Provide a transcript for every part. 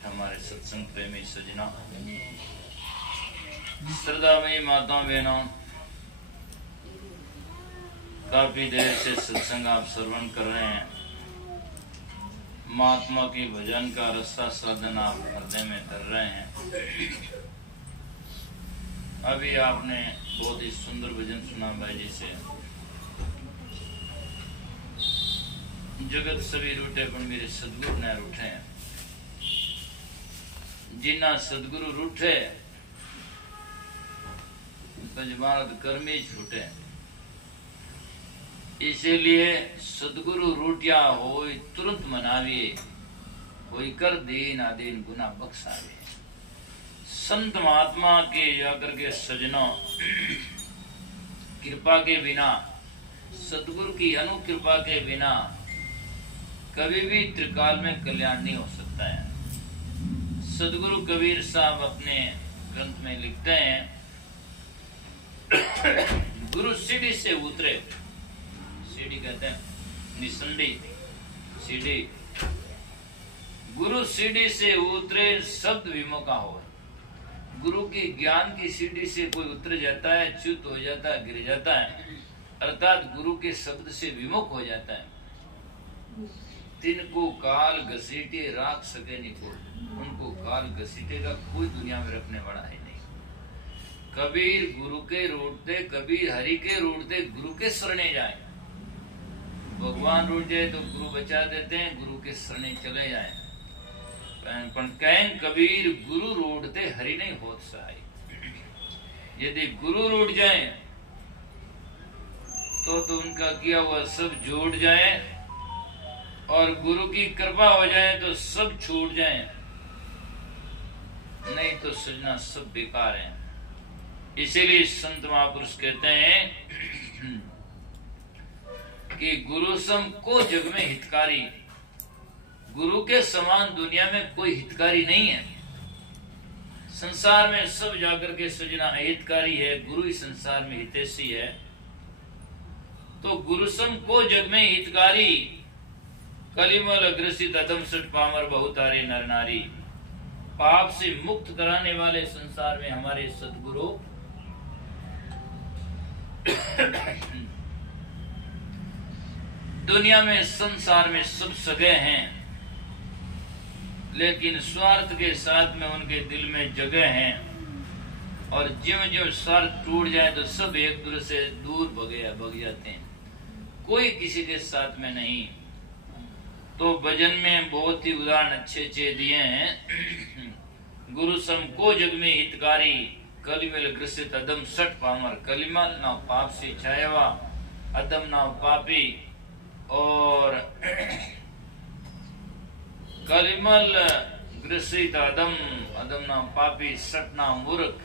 उपस्थित हमारे सत्संग प्रेमी सजना, श्रद्धामयी माता बहनों, काफी देर से सत्संग आप श्रवण कर रहे हैं। महात्मा की भजन का रस्सा साधन आप हृदय में कर रहे हैं। अभी आपने बहुत ही सुंदर भजन सुना भाई जी से। जगत सभी रूठे पर मेरे सदगुरु न रूठे, जिन्ना सदगुरु रूठे तजमानत कर्मी छूटे। इसीलिए सदगुरु रूठिया हो तुरंत मनाविए, कोई कर दीन आदीन गुना बख्शावे। संत महात्मा के जाकर के सजनों, कृपा के बिना, सदगुरु की अनुकृपा के बिना कभी भी त्रिकाल में कल्याण नहीं हो सकता है। सदगुरु कबीर साहब अपने ग्रंथ में लिखते हैं, गुरु सीढ़ी से उतरे, सीढ़ी कहते हैं निसंडी सीढ़ी, गुरु सीढ़ी से उतरे शब्द विमुखा हो। गुरु की ज्ञान की सीढ़ी से कोई उतर जाता है, च्युत हो जाता है, गिर जाता है, अर्थात गुरु के शब्द से विमुख हो जाता है। तिनको काल घसीटे राख सके नहीं कोई, उनको काल घसीटेगा कोई दुनिया में रखने वाला है नहीं। कबीर गुरु के रूठते, कबीर हरि के रूठते, गुरु के शरणे जाए। भगवान रूठ जाए तो गुरु बचा देते हैं, गुरु के शरणे चले जाए। पण कहें कबीर गुरु रूठते हरि नहीं होत सहाय। यदि गुरु रूठ जाए तो उनका किया हुआ सब जोड़ जाए, और गुरु की कृपा हो जाए तो सब छूट जाए, नहीं तो सजना सब बेकार है। इसीलिए संत महापुरुष कहते हैं कि गुरु सम को जग में हितकारी, गुरु के समान दुनिया में कोई हितकारी नहीं है। संसार में सब जाकर के सजना अहितकारी है, गुरु ही संसार में हितैषी है। तो गुरु सम को जग में हितकारी, कलिमल ग्रसित अदम सट पामर बहुतारे नर नारी। पाप से मुक्त कराने वाले संसार में हमारे सदगुरु दुनिया में संसार में सब सगे हैं, लेकिन स्वार्थ के साथ में उनके दिल में जगह हैं, और ज्यों ज्यों स्वार्थ टूट जाए तो सब एक दूसरे से दूर भग जाते हैं, कोई किसी के साथ में नहीं। तो भजन में बहुत ही उदाहरण अच्छे अच्छे दिए हैं। गुरु सम को जग में हितकारी, कलिमल ग्रसित अदम सठ पामर। कलिमा ना पाप से छाया हुआ, अदम ना पापी, और कलिमल ग्रसित अदम, अदम ना पापी, सठ ना मूर्ख।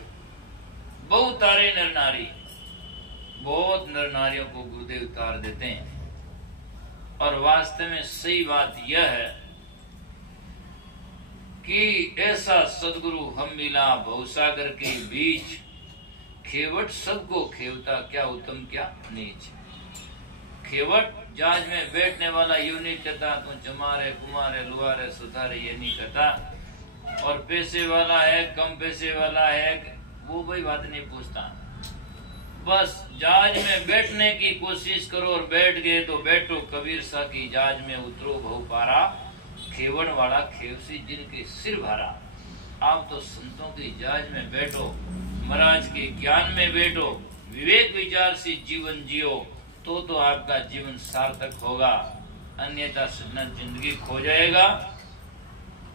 बहुत तारे नर नारी, बहुत नर नारियों को गुरुदेव उतार देते हैं। और वास्तव में सही बात यह है कि ऐसा सदगुरु हम मिला भवसागर के बीच, खेवट सबको खेवता, क्या उत्तम क्या नीच। खेवट जहाज में बैठने वाला यूं नहीं कहता तू चमारे कुमारे लुहारे सुधारे, ये नहीं कहता। और पैसे वाला है, कम पैसे वाला है, वो भाई बात नहीं पूछता। बस जहाज में बैठने की कोशिश करो, और बैठ गए तो बैठो। कबीर सा की जहाज में उतरो बहु पारा, खेवण वाला खेवसी जिनके सिर भारा। आप तो संतों की जहाज में बैठो, महाराज के ज्ञान में बैठो, विवेक विचार से जीवन जियो, तो आपका जीवन सार्थक होगा। अन्यथा सजना जिंदगी खो जाएगा,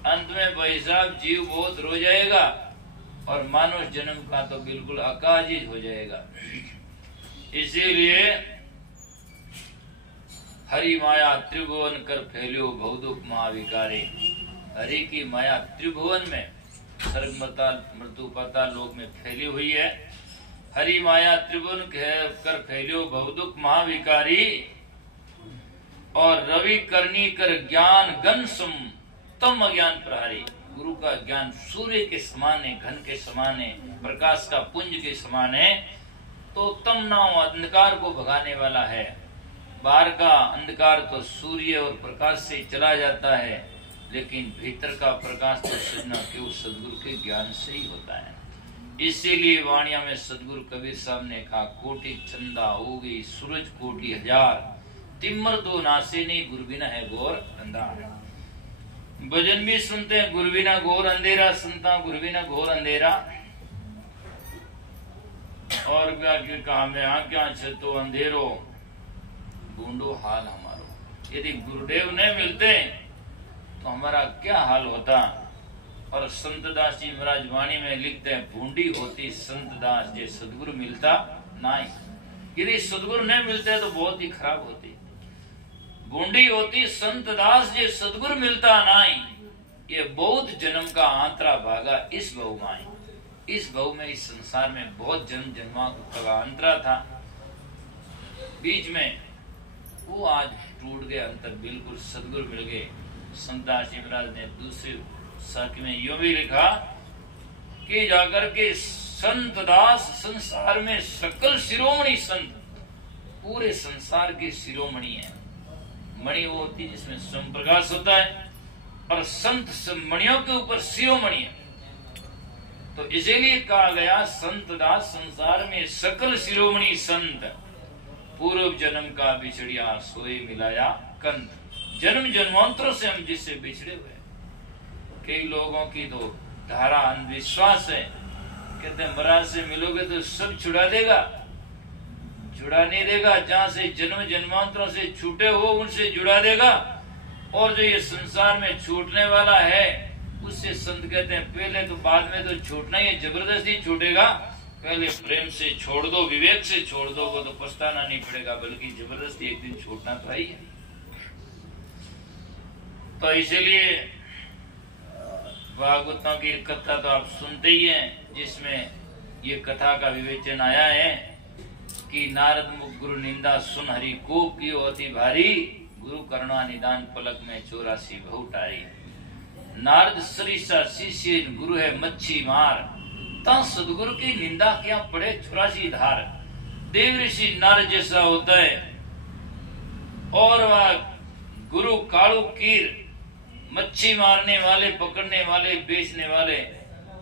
अंत में भाई साहब जीव बहुत रो जाएगा, और मानव जन्म का तो बिल्कुल अकाजिज हो जाएगा। इसीलिए हरि माया त्रिभुवन कर फैलियो बहुदुख महाविकारी। हरि की माया त्रिभुवन में, स्वर्ग मृत्यु पाताल लोक में फैली हुई है। हरि माया त्रिभुवन कर फैलियो बहुदुख महाविकारी, और रवि करनी कर ज्ञान घन सुम तम अज्ञान प्रहारी। गुरु का ज्ञान सूर्य के समान है, घन के समान है, प्रकाश का पुंज के समान है। तो तम नाम अंधकार को भगाने वाला है। बाहर का अंधकार तो सूर्य और प्रकाश से चला जाता है, लेकिन भीतर का प्रकाश तो सजना केवल सदगुरु के ज्ञान से ही होता है। इसीलिए वाणिया में सदगुरु कबीर साहब ने कहा, कोटि चंदा होगी सूरज कोटि हजार, तिम्मर दो नासे नहीं गुरु बिना है घोर अंधार। भजन भी सुनते हैं, गुरु बिना घोर अंधेरा, सुनता गुरु बिना घोर अंधेरा। और क्या कहा मैं आज्ञा छे तो अंधेरो, ढूंढो हाल हमारो। यदि गुरुदेव नहीं मिलते तो हमारा क्या हाल होता। और संत दास जी महाराज वाणी में लिखते हैं, बूंदी होती संत दास जे सदगुरु मिलता नहीं। यदि सदगुरु नहीं मिलते तो बहुत ही खराब होती। बूंदी होती संत दास जे सदगुरु मिलता नहीं। ये बहुत जन्म का आंतरा भागा इस बहु माई। इस बहु में, इस संसार में बहुत जन्म जन्मा का अंतरा था। बीच में वो आज टूट गया अंतर, बिल्कुल सदगुरु मिल गए। संत दास जी महाराज ने दूसरी साखी में यूं भी लिखा कि जाकर के संत दास संसार में सकल शिरोमणि संत, पूरे संसार के शिरोमणि है। मणि वो होती है जिसमें स्वयं प्रकाश होता है, और संत मणियों के ऊपर शिरोमणि है। तो इसीलिए कहा गया संत दास संसार में सकल शिरोमणि संत, पूर्व जन्म का बिछड़िया सोए मिलाया कंत। जन्म जन्मांतरों से हम जिससे बिछड़े हुए। कई लोगों की तो धारा अंधविश्वास है, कहते हैं महाराज से मिलोगे तो सब छुड़ा देगा। छुड़ा नहीं देगा, जहाँ से जन्म जन्मांतरों से छूटे हो उनसे जुड़ा देगा। और जो ये संसार में छूटने वाला है उससे संत कहते हैं पहले तो, बाद में तो छूटना ही है, जबरदस्ती छूटेगा। पहले प्रेम से छोड़ दो, विवेक से छोड़ दो, वो तो पछताना नहीं पड़ेगा, बल्कि जबरदस्ती एक दिन छूटना तो ही है। तो इसीलिए भागवतों की कथा तो आप सुनते ही हैं, जिसमें ये कथा का विवेचन आया है कि नारद मुख गुरु निंदा सुन हरि को की होती भारी, गुरु करुणा निदान पलक में 84 बहु टारी। नारद सरिसा शिष्य गुरु है मच्छी मार, ता सदगुरु की निंदा क्या पड़े 84 धार। देव ऋषि नारद जैसा होता है, और वह गुरु कालू कीर, मच्छी मारने वाले, पकड़ने वाले, बेचने वाले,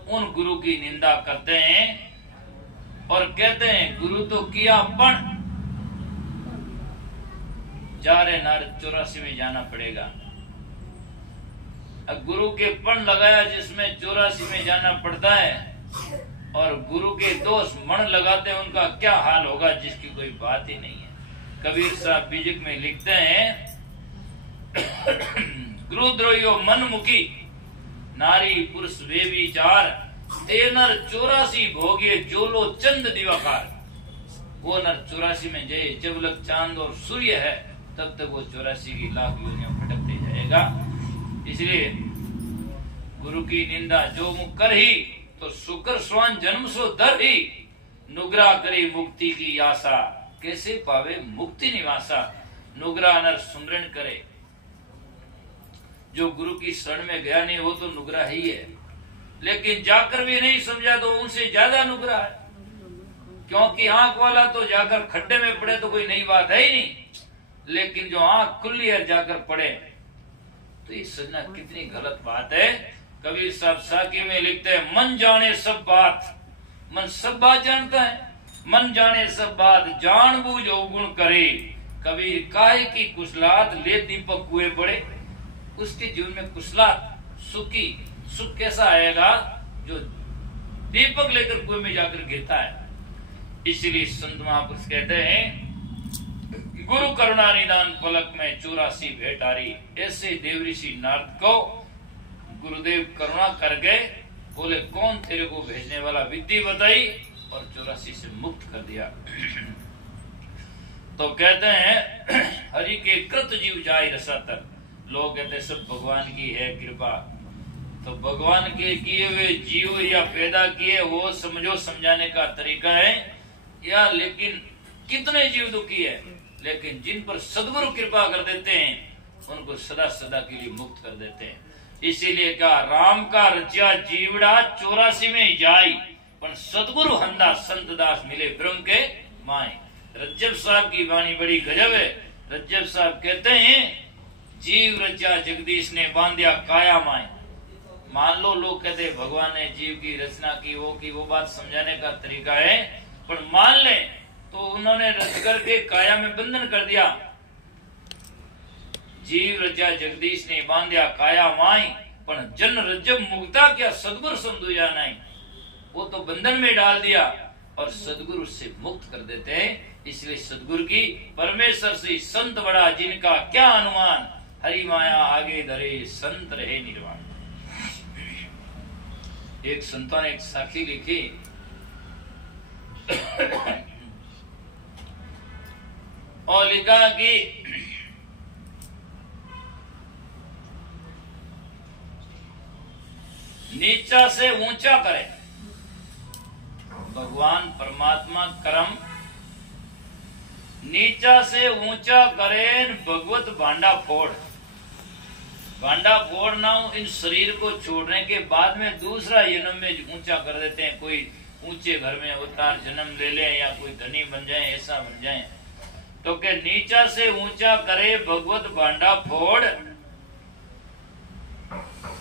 उन गुरु की निंदा करते हैं और कहते हैं गुरु तो किया पण जा रहे नारद 84 में जाना पड़ेगा। अब गुरु के पण लगाया जिसमें 84 में जाना पड़ता है, और गुरु के दोष मन लगाते हैं, उनका क्या हाल होगा जिसकी कोई बात ही नहीं है। कबीर साहब बीजक में लिखते हैं गुरुद्रोहियो मन मुखी, नारी पुरुष वे विचार, ते नर 84 भोगे जोलो चंद दिवाकार। वो नर 84 में जय जब लग चांद और सूर्य है, तब तक वो 84 की लाख योनियों भटकते जाएगा। इसलिए गुरु की निंदा जो मुख कर ही, तो सुकर स्वान जन्म सो दर ही, नुग्रा करे मुक्ति की आशा, कैसे पावे मुक्ति निवासा। नुग्रा नर सुमरण करे, जो गुरु की शरण में गया नहीं वो तो नुग्रा ही है, लेकिन जाकर भी नहीं समझा तो उनसे ज्यादा नुग्रा है। क्योंकि आंख वाला तो जाकर खड्डे में पड़े तो कोई नई बात है ही नहीं, लेकिन जो आंख खुली है जाकर पड़े तो ये सजना कितनी गलत बात है। कबीर साहब साकी में लिखते हैं, मन जाने सब बात, मन सब बात जानता है, मन जाने सब बात, जान बूझ अवगुण करे। कबीर काहे की कुशलात, ले दीपक कुएं पड़े। उसके जीवन में कुशलात, सुखी सुख कैसा आएगा, जो दीपक लेकर कुएं में जाकर गिरता है। इसीलिए संत महापुरुष कहते हैं, गुरु करुणा निदान पलक में 84 भेटारी। ऐसे देव ऋषि नारद को गुरुदेव करुणा कर गए, बोले कौन तेरे को भेजने वाला, विधि बताई और 84 से मुक्त कर दिया। तो कहते हैं हरि के कृत जीव जाय रसातर। लोग कहते हैं सब भगवान की है कृपा, तो भगवान के किए हुए जीव या पैदा किए वो समझो समझाने का तरीका है या, लेकिन कितने जीव दुखी है, लेकिन जिन पर सदगुरु कृपा कर देते हैं उनको सदा सदा के लिए मुक्त कर देते हैं। इसीलिए कहा, राम का रचा जीवड़ा 84 में जाई, पर सदगुरु हंदा संत दास मिले ब्रह्म के माए। रज्जब साहब की वाणी बड़ी गजब है। रज्जब साहब कहते हैं जीव रचा जगदीश ने बांधिया काया माए। मान लो लोग कहते भगवान ने जीव की रचना की, वो बात समझाने का तरीका है, पर मान ले तो उन्होंने रच करके काया में बंधन कर दिया। जीव रचा जगदीश ने बांधिया काया माई, पर जन रजब मुक्ता क्या सदगुरु समझुया नहीं। वो तो बंधन में डाल दिया और सदगुरु से मुक्त कर देते हैं। इसलिए सदगुरु की परमेश्वर से संत बड़ा जिनका क्या अनुमान, हरि माया आगे धरे संत रहे निर्वाण। एक संतों ने एक साखी लिखी, और लिखा कि नीचा से ऊंचा करे भगवान परमात्मा कर्म, नीचा से ऊंचा करे भगवत भांडा फोड़। भांडा फोड़ना इन शरीर को छोड़ने के बाद में दूसरा जन्म में ऊंचा कर देते हैं। कोई ऊंचे घर में अवतार जन्म ले ले या कोई धनी बन जाए, ऐसा बन जाए। तो के नीचा से ऊंचा करे भगवत भांडा फोड़,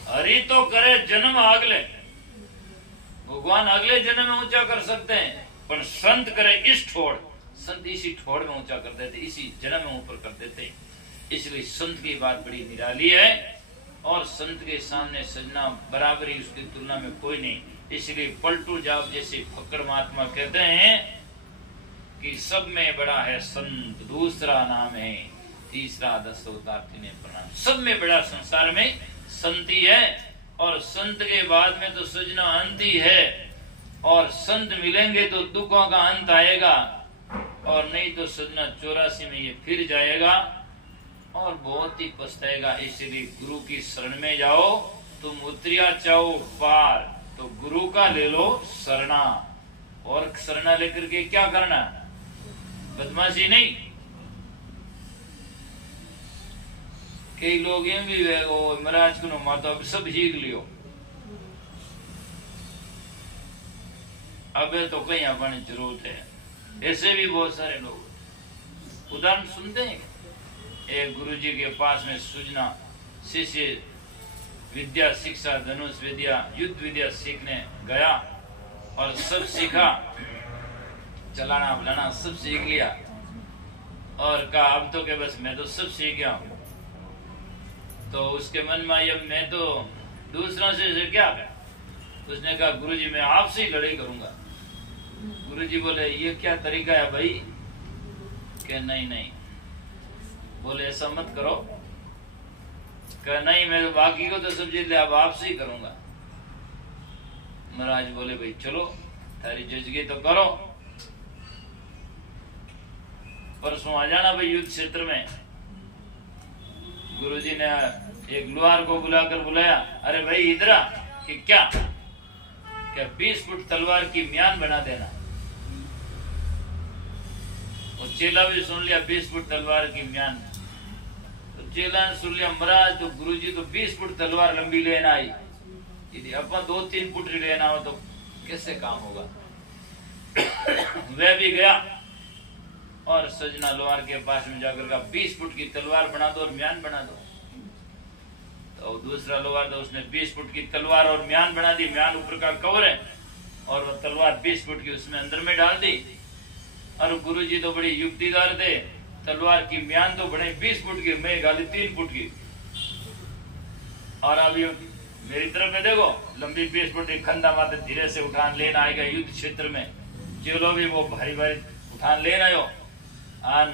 हरि तो करे जन्म अगले। भगवान अगले जन्म में ऊंचा कर सकते हैं, पर संत करे इस ठोड़। संत इसी ठोड़ में ऊंचा कर देते, इसी जन्म में ऊपर कर देते। इसलिए संत की बात बड़ी निराली है, और संत के सामने सजना बराबरी उसकी तुलना में कोई नहीं। इसलिए पलटू जाप जैसे फक्कड़ महात्मा कहते हैं कि सब में बड़ा है संत, दूसरा नाम है, तीसरा 10 अवतार तिन्हें प्रणाम। सब में बड़ा संसार में संत ही है, और संत के बाद में तो सजना अंत ही है। और संत मिलेंगे तो दुखों का अंत आएगा, और नहीं तो सजना 84 में ये फिर जाएगा और बहुत ही पछताएगा। इसलिए गुरु की शरण में जाओ, तुम उतरिया चाहो पार, तो गुरु का ले लो शरणा। और शरणा लेकर के क्या करना, बदमाशी नहीं। कई लोग ये भी महाराज को माता अब सब सीख लियो, अब तो कहीं अपनी जरूरत है। ऐसे भी बहुत सारे लोग उदाहरण सुनते हैं। एक गुरुजी के पास में सुजना शिष्य विद्या शिक्षा धनुष विद्या युद्ध विद्या सीखने गया, और सब सीखा, चलाना बुलाना सब सीख लिया, और कहा अब तो के बस मैं तो सब सीख गया हूं। तो उसके मन में अब मैं तो दूसरों से क्या है। उसने कहा गुरुजी मैं आपसे ही लड़ाई करूंगा। गुरुजी बोले ये क्या तरीका है भाई? क्या नहीं नहीं, बोले ऐसा मत करो। कहा नहीं मैं तो बाकी को तो सब जीत लिया, अब आपसे ही करूंगा। महाराज बोले भाई चलो तारी जजगी तो करो, परसों आ जाना भाई युद्ध क्षेत्र में। गुरुजी ने एक लुहार को बुलाकर बुलाया, अरे भाई इधर आ कि क्या 20 फुट तलवार की म्यान बना देना। और चेला भी सुन लिया 20 फुट तलवार की म्यान। तो चेला ने सुन लिया महाराज तो गुरुजी तो 20 फुट तलवार लंबी लेना आई, यदि अपन 2-3 फुट लेना हो तो कैसे काम होगा। वह भी गया और सजना लोहार के पास में जाकर का 20 फुट की तलवार बना दो और म्यान बना दो। तो दूसरा लोहार था, उसने 20 फुट की तलवार और म्यान बना दी। म्यान ऊपर का कवर है और वो तलवार 20 फुट की उसमें अंदर में डाल दी। और गुरुजी तो बड़ी युक्तिदार थे, तलवार की म्यान तो बने 20 फुट की, मैं गाली 3 फुट की। और अभी मेरी तरफ में देखो लंबी 20 फुट की खंदा माते धीरे से उठान लेना आएगा युद्ध क्षेत्र में। चलो भी वो भारी भारी उठान लेना आयो आन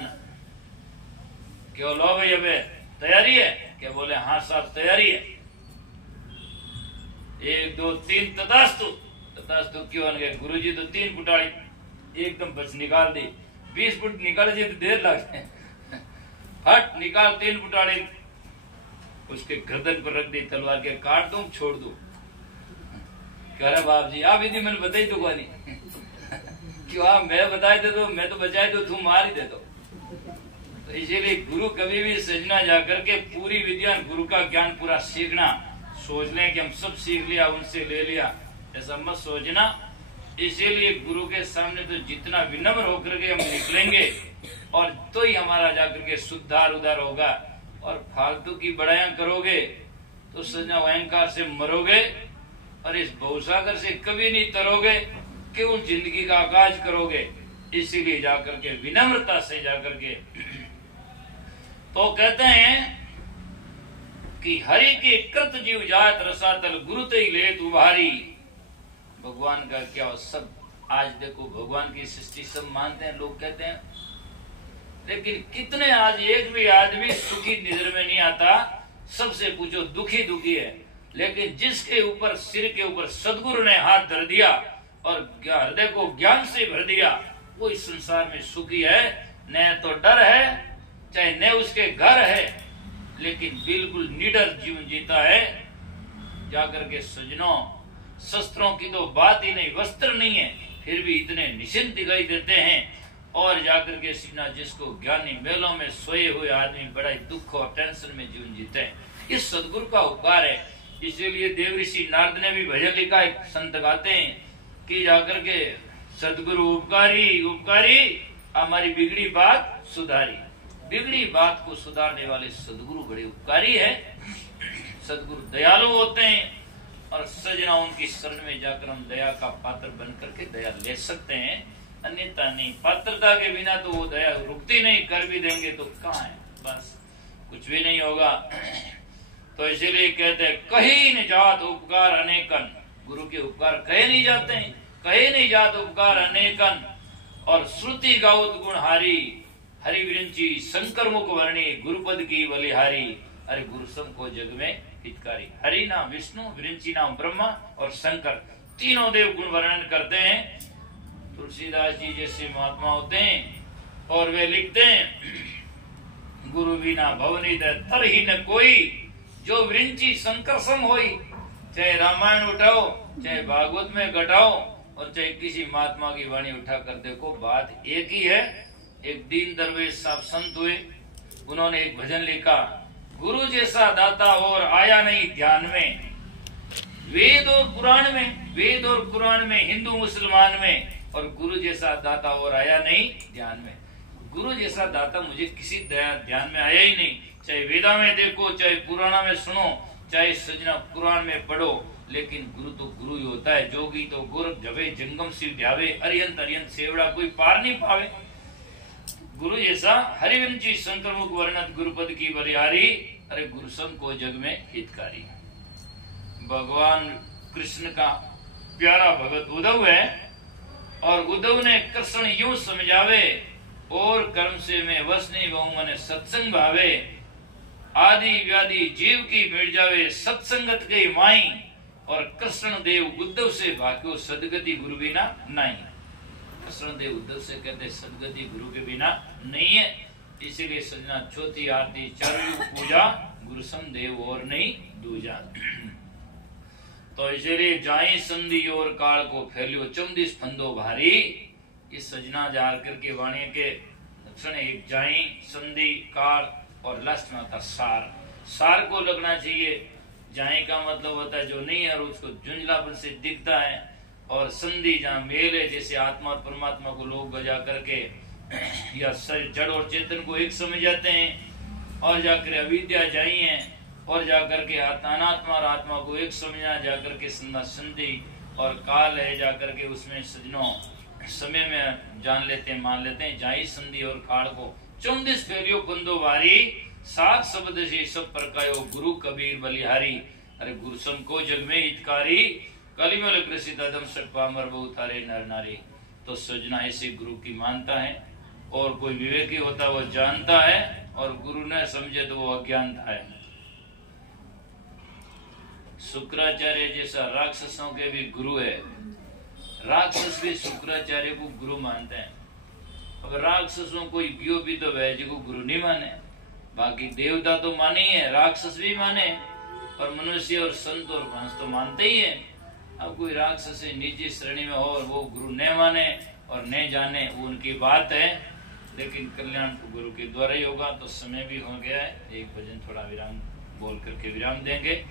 क्यों लो भाई अबे तैयारी है क्या? बोले हाँ साहब तैयारी है। 1 2 3 तथास्तु। तथास्तु क्यों गए गुरुजी तो 3 फुटाड़ी एकदम बस निकाल दी। 20 फुट निकाल दी तो देर लग फट निकाल 3 फुटाड़ी उसके गर्दन पर रख दी तलवार के, काट दूं छोड़ दूं। कह रहे बाप जी आप यदि मैंने बताई तो कोई नहीं क्यों आप मैं बताए दे दो, मैं तो बचाए दो तुम मार ही दे दो। तो इसीलिए गुरु कभी भी सजना जाकर के पूरी विद्या गुरु का ज्ञान पूरा सीखना। सोच लें कि हम सब सीख लिया उनसे ले लिया, ऐसा मत सोचना। इसीलिए गुरु के सामने तो जितना विनम्र होकर के हम निकलेंगे और तो ही हमारा जाकर के सुधार उधार होगा और फालतू की बड़ाइयां करोगे तो सजना अहंकार से मरोगे और इस भवसागर से कभी नहीं तरोगे। क्यों जिंदगी का आगाज करोगे? इसीलिए जाकर के विनम्रता से जाकर के तो कहते हैं कि हरि के कृत जीव जात रसातल गुरु ते ले तुम्हारी। भगवान का क्या सब आज देखो भगवान की सृष्टि सब मानते हैं लोग कहते हैं, लेकिन कितने आज एक भी आदमी सुखी नजर में नहीं आता। सबसे पूछो दुखी दुखी है, लेकिन जिसके ऊपर सिर के ऊपर सदगुरु ने हाथ धर दिया और हृदय को ज्ञान से भर दिया, वो इस संसार में सुखी है। न तो डर है, चाहे न उसके घर है, लेकिन बिल्कुल निडर जीवन जीता है। जाकर के सजनों, शस्त्रों की तो बात ही नहीं, वस्त्र नहीं है, फिर भी इतने निश्चिंत दिखाई देते हैं। और जाकर के सीना जिसको ज्ञानी मेलों में सोए हुए आदमी बड़ा ही दुख और टेंशन में जीवन जीते हैं, ये सदगुरु का उपकार है। इसीलिए देवऋषि नारद ने भी भजन लिखा है, संत गाते हैं कि जाकर के सदगुरु उपकारी उपकारी हमारी बिगड़ी बात सुधारी। बिगड़ी बात को सुधारने वाले सदगुरु बड़े उपकारी है। सदगुरु दयालु होते हैं और सजना उनकी शरण में जाकर हम दया का पात्र बन करके दया ले सकते हैं, अन्यथा नहीं। पात्रता के बिना तो वो दया रुकती नहीं, कर भी देंगे तो कहाँ है, बस कुछ भी नहीं होगा। तो इसीलिए कहते हैं कहीं न जात उपकार अनेकन। गुरु के उपकार कहे नहीं जाते हैं, कहे नहीं जात उपकार अनेकन। और श्रुति गाउत गुण हारी हरि विरंची शंकर मुख वर्णी गुरुपद की बलिहारी। अरे गुरुसम को जग में हितकारी। हरि नाम विष्णु, विरंची नाम ब्रह्मा और शंकर, तीनों देव गुण वर्णन करते हैं। तुलसीदास जी जैसे महात्मा होते हैं और वे लिखते हैं गुरु बिना भवनी तर ही न कोई, जो विरंची शंकर सम होई। चाहे रामायण उठाओ, चाहे भागवत में घटाओ और चाहे किसी महात्मा की वाणी उठा कर देखो, बात एक ही है। एक दीन दरवेश साहब संत हुए, उन्होंने एक भजन लिखा, गुरु जैसा दाता और आया नहीं ध्यान में। वेद और पुराण में, वेद और पुराण में, हिंदू मुसलमान में, और गुरु जैसा दाता और आया नहीं ध्यान में। गुरु जैसा दाता मुझे किसी ध्यान में आया ही नहीं। चाहे वेदा में देखो, चाहे पुराणा में सुनो, चाहे सजना कुरान में पढ़ो, लेकिन गुरु तो गुरु ही होता है। जोगी तो गुरु जबे जंगम शिव ध्यावे, अरियंत अरियंत सेवड़ा कोई पार नहीं पावे। गुरु जैसा हरिवंशी शंकर मुख वर्णत गुरुपद की बलिहारी। अरे गुरुसम को जग में हितकारी। भगवान कृष्ण का प्यारा भगत उद्धव है और उद्धव ने कृष्ण यूं समझावे, और कर्म से मैं वश नहीं बहु मने सत्संग भावे। आदि व्याधि जीव की मिट जावे, सत्संगत गई माई। और कृष्ण देव उद्धव से भाग्यो, सदगति गुरु बिना नहीं। कृष्ण देव उद्धव से कहते सदगति गुरु के बिना नहीं है। इसीलिए सजना चौथी आरती चारू पूजा, गुरु सम देव और नहीं दूजा। तो इसीलिए जाई संधि और काल को फैलियो चमदिस फंदो भारी। इस सजना जार करके वाणी के लक्षण एक जाई, संधि, काल और लास्ट में होता सार। सार को लगना चाहिए। जाई का मतलब होता है जो नहीं है और उसको झुंझलापन से दिखता है। और संधि जहाँ मेल है, जैसे आत्मा और परमात्मा को लोग बजा करके या जड़ और चेतन को एक समझ जाते हैं। और जाकर अविद्या जाई है और जाकर के अनात्मा और आत्मा को एक समझना, जाकर के संधि। और काल है जाकर के उसमें सजनों समय में जान लेते हैं, मान लेते हैं। जाई संधि और काल को चौंदिस फेरियो बंदो वारी। सात शब्द से सब प्रकायो गुरु कबीर बलिहारी। अरे गुरुसम को जग में हितकारी। कलिमल कृषि दम सट पामर बहुतारे नर नारी। तो सजना ऐसे गुरु की मानता है, और कोई विवेकी होता वो जानता है, और गुरु न समझे तो वो अज्ञानता है। शुक्राचार्य जैसा राक्षसों के भी गुरु है। राक्षस भी शुक्राचार्य को गुरु मानते हैं। अब राक्षसों कोई क्यों भी तो वह जी को गुरु नहीं माने, बाकी देवता तो माने ही है, राक्षस भी माने, और मनुष्य और संत और हंस तो मानते ही है। अब कोई राक्षस निजी श्रेणी में हो और वो गुरु न माने और न जाने, वो उनकी बात है, लेकिन कल्याण तो गुरु के द्वारा ही होगा। तो समय भी हो गया है, एक भजन थोड़ा विराम बोल करके विराम देंगे।